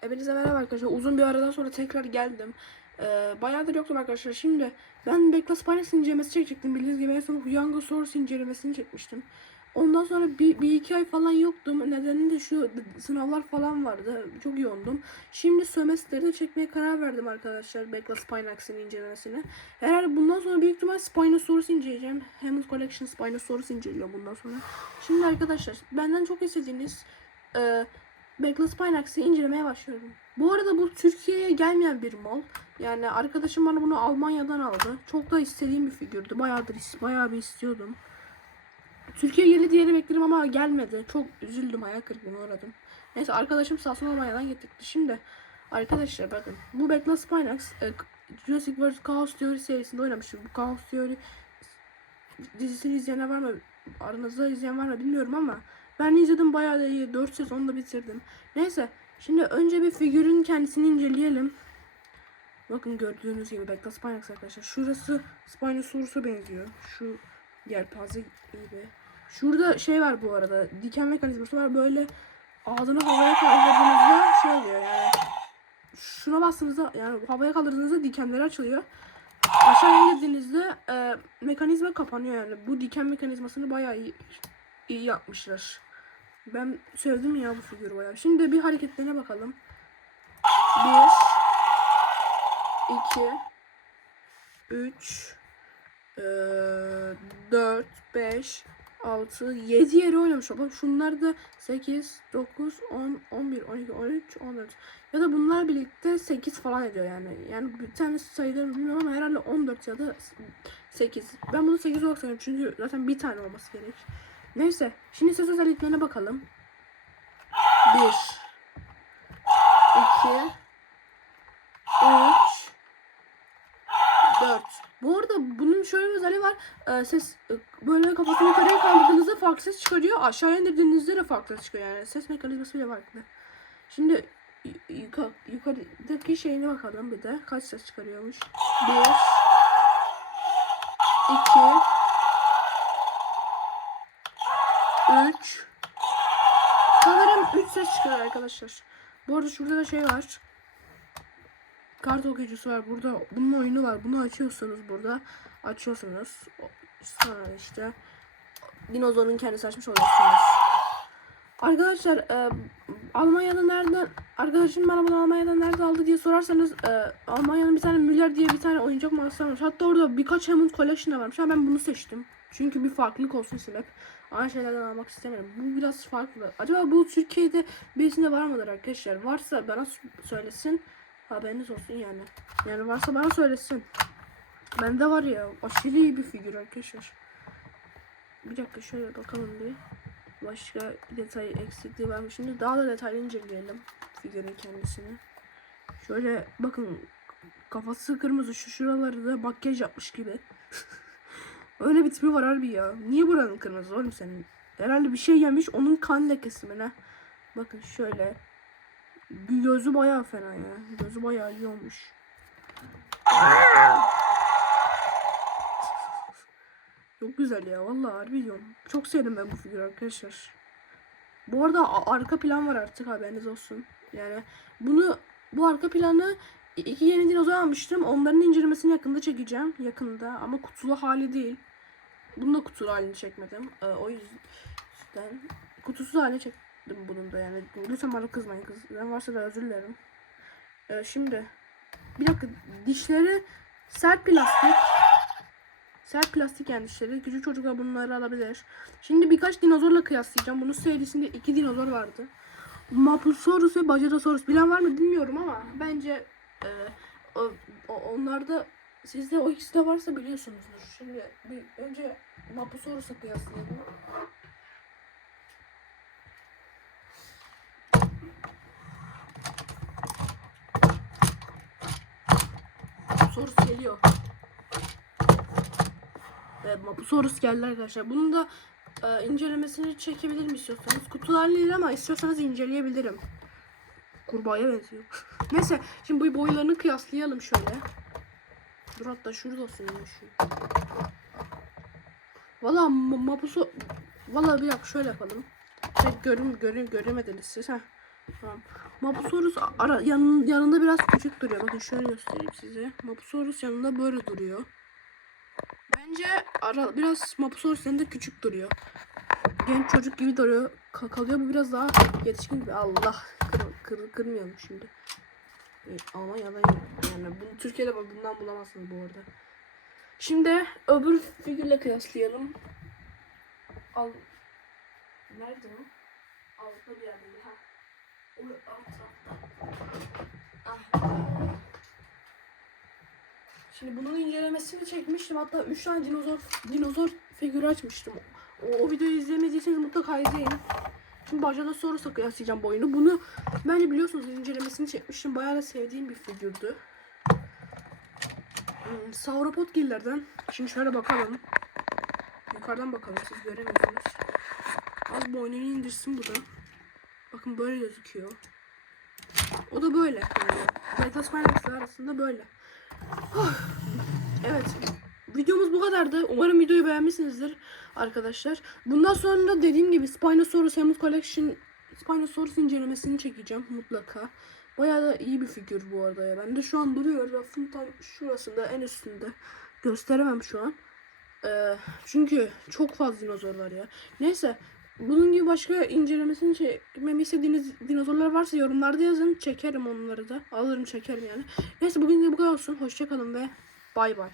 Hepinize merhaba arkadaşlar. Uzun bir aradan sonra tekrar geldim. Ee, bayağıdır yoktum arkadaşlar. Şimdi ben Bekla Spines incelemesi çekecektim. Bildiğiniz gibi en son Huyango Source incelemesini çekmiştim. Ondan sonra bir, bir iki ay falan yoktum. Nedeni de şu sınavlar falan vardı. Çok yoğundum. Şimdi sömestrde çekmeye karar verdim arkadaşlar. Bekla Spinax'ın incelemesini. Herhalde bundan sonra büyük ihtimal Spinosaurus inceleyeceğim. Hammond Collection Spinosaurus inceliyor bundan sonra. Şimdi arkadaşlar benden çok istediğiniz e, Backless Spinax'ı incelemeye başlıyorum. Bu arada bu Türkiye'ye gelmeyen bir mal. Yani arkadaşım bana bunu Almanya'dan aldı. Çok da istediğim bir figürdü. Bayağıdır bayağı bir istiyordum. Türkiye geldi diye bekledim ama gelmedi. Çok üzüldüm, hayal kırıklığına uğradım. Neyse arkadaşım sağ olsun Almanya'dan getirdi. Şimdi arkadaşlar bakın. Bu Backless Spinax e, Jurassic World Chaos Theory serisinde oynamışım. Bu Chaos Theory dizisini izleyenler var mı? Aranızda izleyen var mı bilmiyorum ama ben izledim bayağı da iyi. 4 sezonda bitirdim. Neyse. Şimdi önce bir figürün kendisini inceleyelim. Bakın gördüğünüz gibi Bekla Spinax arkadaşlar. Şurası Spinosaurus'a benziyor. Şu yelpaze gibi. Şurada şey var bu arada. Diken mekanizması var. Böyle ağzını havaya kaldırdığınızda şey oluyor yani. Şuna bastığınızda yani havaya kaldırdığınızda dikenleri açılıyor. Aşağı indirdiğinizde e, mekanizma kapanıyor yani. Bu diken mekanizmasını bayağı iyi, iyi yapmışlar. Ben sevdim ya bu figürü bayağı. Şimdi bir hareketlerine bakalım. 1 2 3 4 5 6 7 yeri oynamış. Bak şunlar da 8 9 10 11 12 13 14 ya da bunlar birlikte 8 falan ediyor yani. Yani bir tane sayıları bilmiyorum ama herhalde 14 ya da 8. Ben bunu 8 olarak sayıyorum çünkü zaten bir tane olması gerek. Neyse. Şimdi ses özelliklerine bakalım. 1 2 3 4 Bu arada bunun şöyle bir özelliği var. Ee, ses e, böyle kafasını yukarıya kaldırdığınızda farklı ses çıkarıyor. Aşağıya indirdiğinizde de farklı ses çıkıyor yani. Ses mekanizması bile farklı. Şimdi yukarıdaki şeyine bakalım bir de. Kaç ses çıkarıyormuş? 1 2 3 Sanırım 3 ses çıkıyor arkadaşlar. Bu arada şurada da şey var. Kart okuyucusu var. Burada bunun oyunu var. Bunu açıyorsunuz burada. Açıyorsunuz. Sonra işte dinozorun kendisi açmış oluyorsunuz. Arkadaşlar e, Almanya'da nereden arkadaşım bana bunu Almanya'da nerede aldı diye sorarsanız e, Almanya'nın bir tane Müller diye bir tane oyuncak mağazası varmış. Hatta orada birkaç Hammond Collection varmış. Ama ben bunu seçtim. Çünkü bir farklılık olsun istedim. Aynı şeylerden almak istemedim. Bu biraz farklı. Acaba bu Türkiye'de birisinde var mıdır arkadaşlar? Varsa bana söylesin. Haberiniz olsun yani. Yani varsa bana söylesin. Bende var ya aşırı iyi bir figür arkadaşlar. Bir dakika şöyle bakalım bir. Başka detay eksikliği var mı? Şimdi daha da detaylı inceleyelim figürün kendisini. Şöyle bakın kafası kırmızı şu şuraları da makyaj yapmış gibi. Öyle bir tipi var harbi ya. Niye buranın kırmızı oğlum senin? Herhalde bir şey yemiş onun kan lekesi mi ne? Bakın şöyle. Gözü bayağı fena ya. Gözü bayağı iyi olmuş. Çok güzel ya vallahi harbi diyorum. Çok sevdim ben bu figürü arkadaşlar. Bu arada arka plan var artık haberiniz olsun. Yani bunu bu arka planı iki yeni dinozor almıştım. Onların incelemesini yakında çekeceğim. Yakında ama kutulu hali değil. Bunu da kutulu halini çekmedim. Ee, o yüzden kutusuz hali çektim bunun da yani. Lütfen bana kızmayın kız. Ben varsa da özür dilerim. Ee, şimdi bir dakika dişleri sert plastik. Sert plastik yani dişleri. Küçük çocuklar bunları alabilir. Şimdi birkaç dinozorla kıyaslayacağım. Bunun serisinde iki dinozor vardı. Mapusaurus ve Bajarasaurus bilen var mı bilmiyorum ama bence e, o- onlarda sizde o ikisi de varsa biliyorsunuzdur. Şimdi bir, önce Mapusaurus'a kıyaslayalım. Mapusaurus geliyor. Evet Mapusaurus geldi arkadaşlar. Bunun da e, incelemesini çekebilirim istiyorsanız. Kutular değil ama istiyorsanız inceleyebilirim. Kurbağaya benziyor. Neyse şimdi bu boylarını kıyaslayalım şöyle. Dur hatta şurada olsun şu. Valla ma- mapusu Valla bir dakika şöyle yapalım. Şey, görün, görün, göremediniz siz. Heh. Tamam. Mapusaurus ara, yanın, yanında biraz küçük duruyor. Bakın şöyle göstereyim size. Mapusaurus yanında böyle duruyor. Bence ara, biraz Mapusaurus yanında küçük duruyor. Genç çocuk gibi duruyor. Ka- kalıyor bu biraz daha yetişkin gibi. Allah kır, kır, kırmayalım şimdi. Evet, Almanya'dan yani bunu Türkiye'de bundan bulamazsınız bu arada. Şimdi öbür figürle kıyaslayalım. Al. Nerede o? Altta bir yerdeydi ha. O tarafta. Ah. Şimdi bunun incelemesini çekmiştim. Hatta 3 tane dinozor dinozor figürü açmıştım. O, o videoyu izlemediyseniz mutlaka izleyin. Şimdi başta soru kıyaslayacağım bu oyunu. Bunu bence biliyorsunuz incelemesini çekmiştim. Bayağı da sevdiğim bir figürdü. Hmm, Sauropodgillerden. Şimdi şöyle bakalım. Yukarıdan bakalım siz göremiyorsunuz. Az boynunu indirsin bu da. Bakın böyle gözüküyor. O da böyle. Yani Metaspinex'le arasında böyle. Ah, evet. Videomuz bu kadardı. Umarım videoyu beğenmişsinizdir arkadaşlar. Bundan sonra dediğim gibi Spinosaurus Hammond Collection Spinosaurus incelemesini çekeceğim mutlaka. Bayağı da iyi bir figür bu arada ya. Ben de şu an duruyor rafın tam şurasında en üstünde. Gösteremem şu an. Ee, çünkü çok fazla dinozor var ya. Neyse. Bunun gibi başka incelemesini çekmemi istediğiniz dinozorlar varsa yorumlarda yazın. Çekerim onları da. Alırım çekerim yani. Neyse bugün de bu kadar olsun. Hoşçakalın ve bay bay.